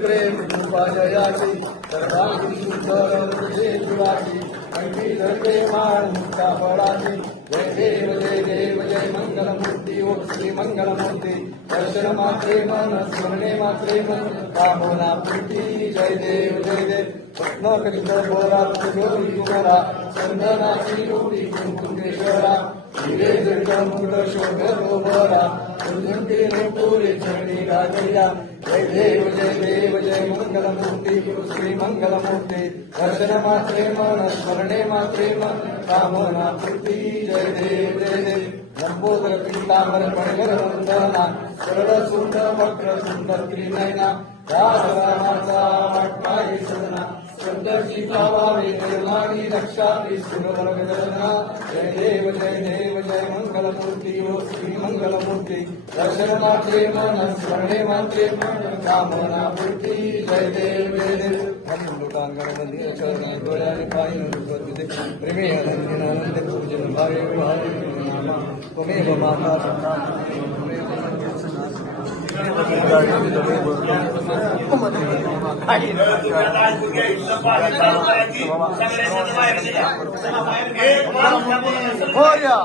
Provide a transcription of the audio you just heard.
प्रेम उपायाची सर्वांगी सुंदर तुळाची अंगी धरते माळ मुक्ता फळाची जय देव जय देव जय मंगलमूर्ती ओ श्री मंगलमूर्ती दर्शन मात्रे मन स्मरणे मात्रे मन कामना पूर्ती जय देव जय देव स्वप्न कलित बोरा जोडी कुमारा चंदनाची जोडी कुंकुमेश्वरा हिरे जड मुकुट शोभतो बरा कुंकुमे पुरे चरणी गाजया जय देव जय मंगलमूर्ती श्री मंगलमूर्ती दर्शन मात्रे मन स्मरणे मात्रे मन कामना पूर्ती जय देव लंबोदर पीतांबर पणगर वंदना सरळ सुंद वक्र सुंदर त्रिनयना रामाचा वाटपाई सदना सुंदरची पावावे निर्माणी रक्षा सुंदर गजना जय देव जय मंगलमूर्ती ओ श्री मंगलमूर्ती दर्शन मात्रे मन स्मरणे मात्रे मन कामना पूर्ती जय देव लोकांगण मंदिर चरण डोळ्याने पाहिजे प्रेमे आनंद पूजन भावे नामा त्वमेव माता हो या